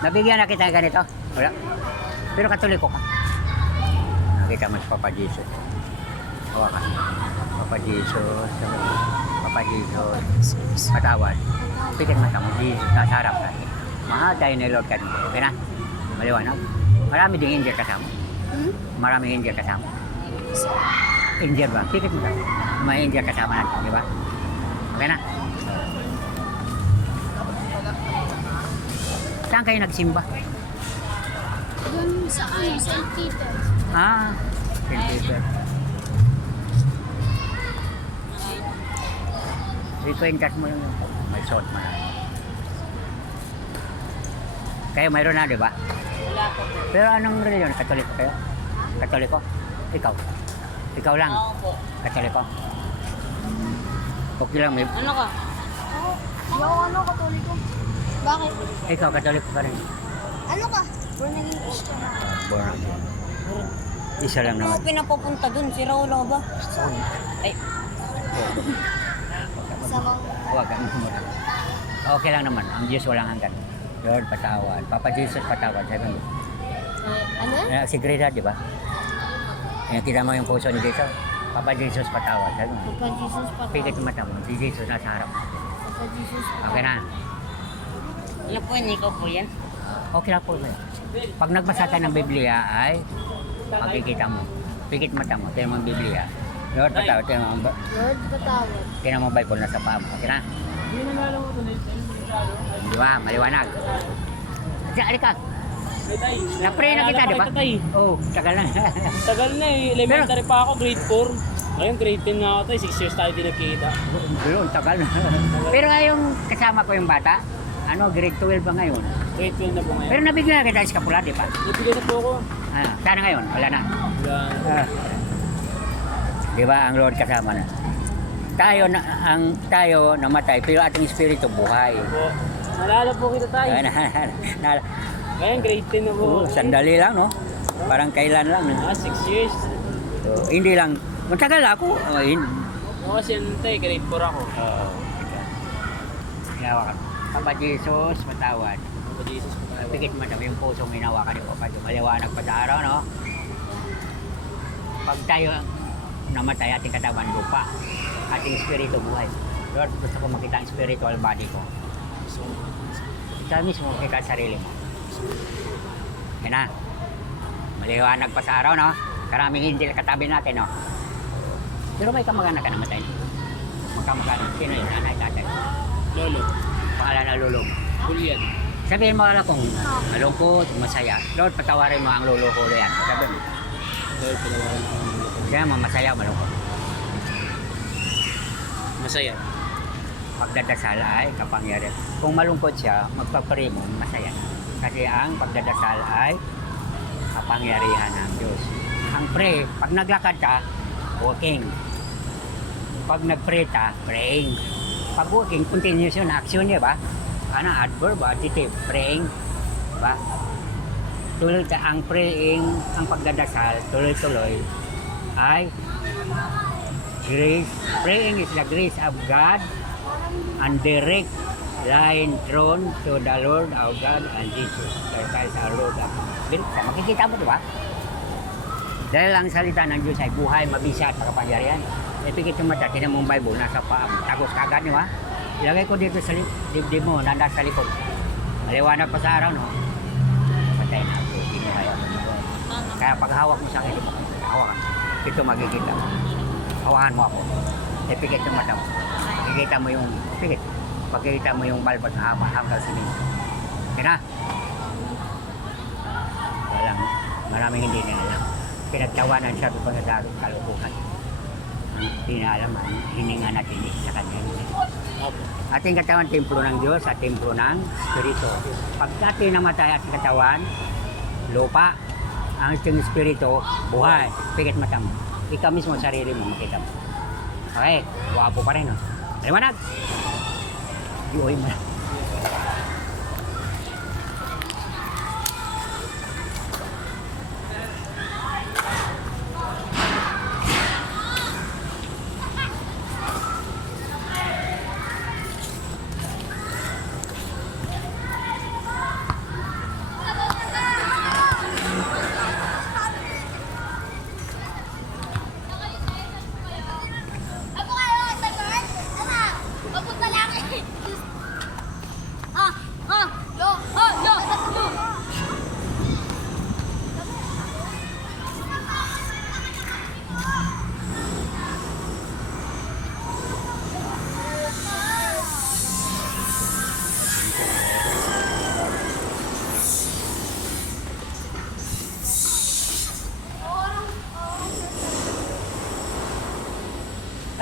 Nabigyan na kita ganito? Wala. Pero katoliko ka. Nakita mo si Papa Jesus. Hawakan. Papa Jesus. Papa Jesus. Patawad. Pikit mata mo. Jesus. Nasa harap natin. Mahal tayo ni Lord kanina. Okay na? Maliwanag. Marami ding angel kasama. Maraming angel kasama. Angel ba? Pikit mo tayo. May angel kasama natin. Di ba? Okay na? Saan kayo nagsimba? Doon sa St. Peter. Ah, St. Peter. Ikwentas mo yung may suot mo na. Kayo mayroon na, di ba? Wala po. Pero anong reliyon? Katoliko kayo? Katoliko? Ikaw? Ikaw lang? Ako po. Katoliko? Okay lang, may... Ano ka? Ano, katoliko. Bakit? Ikaw, katoliko ka rin. Ano ka? Born again Christian ako. Born again. Isa lang Ano naman. pinapupunta dun? Si Raulo ba? Ay. Sa mga... Huwag ka mo. Okay lang naman. Ang Diyos walang hanggan. Lord, patawad. Papa Jesus, patawad. Sabi mo. Ano? Si Greta, di ba? Kita mo yung puso ni Jesus. Papa Jesus, patawad. Sabi mo. Papa Jesus pa. Pikit yung mata mo. Si Jesus nasa harap. Papa Jesus pa. Okay na. Ano po yun? Ikaw po yan? Okay lang po. Pag nagbasa tayo ng Biblia ay makikita mo. Pikit mata mo. Tingnan mo ang Biblia. Lord, patawad. Tingnan mo Lord, patawad. ang Bible nasa paa mo. Okay na? Di ba? Maliwanag. Diyan, alika. Na-pray na kita, di ba? Oo, tagal na. Tagal na eh. Elementary pa ako, grade 4. Ngayon, grade 10 na ako tayo. 6 years tayo din nagkita. Yun, tagal na. Pero yung kasama ko yung bata, grade 12 ba ngayon? Grade 12 na po ngayon. Pero nabigyan na kita iskapula, di ba? Nabigyan na po ako. Sana ngayon, wala na. Wala. Di ba, ang Lord kasama na. Tayo namatay, pero ating espiritu buhay. Po. Nalala po kita tayo. Ngayon, grade 10 na po. Sandali lang, no? Parang kailan lang. No? 6 years. So, hindi lang. Matagal ako. Ako kasi ano tayo, grade 4 ako. Oo. Hinawakan. Papa Jesus, patawad. Papa Jesus po tayo. Pikit mo yung puso mo hinawakan ni Papa. Maliwanag pa sa araw, no? Pag tayo namatay, ating katawan lupa. Ating espiritu buhay. Lord, gusto ko makita ang spiritual body ko. So, Ikaw mismo, makita ang sarili mo. Yan na. Maliwanag pa sa araw, no? Karaming angel katabi natin, no? Pero may kamag-anak ka namatay. Magkamag-anak. Sino yun? Nanay, tatay. Lolo. Pangalan na lulong. Julian. Sabihin mo alam kung malungkot, masaya. Lord, patawarin mo ang lolo ko yan. Sabihin mo. Lord, pinawalan ko. Kaya mo, masaya o malungkot. Masaya. Pagdadasal ay kapangyarihan. Kung malungkot siya, magpapare mo, masaya. Kasi ang pagdadasal ay kapangyarihan ng Diyos. Ang pray, pag naglakad ka, walking. Pag nag-pray ka, praying. Pag walking, continuous yun, action niya ba? Adverb, adjective, praying. Ba? Tuloy ka, ang praying, ang pagdadasal, tuloy-tuloy, ay grace. Praying is the grace of God and direct line thrown to the Lord our God and Jesus. Christ our Lord. Makikita mo, di ba? Dahil ang salita ng Diyos ay buhay, mabisa at makapangyarihan. Ipikit yung mata, tinan mo ang Bible, nasa tagos kagad, di ba? Ilagay ko dito sa dibdib mo, nasa likod. Maliwanag pa sa araw, no? Patay na ako, hindi mo kayo. Kaya pag hawak mo sa akin, hawakan. Ito magkikita. Hawakan mo ako. Ipikit yung mata mo. Makikita mo yung, pikit. Pagkikita mo yung balbas na hanggang sinin. Okay na? Walang, maraming hindi nila alam. Pinagtawanan siya doon sa darong kalukuhan. Hindi na alam ang hininga natin sa kanya. Ating katawan, templo ng Diyos at templo ng Espiritu. Pag ating namatay ating katawan, lupa, ang ating Espiritu, buhay. Pikit mata mo. Ikaw mismo, sarili mo, makita mo. Okay, wapo pa rin, no? Liwanag! Iuwi mo na.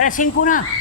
alas 5 na.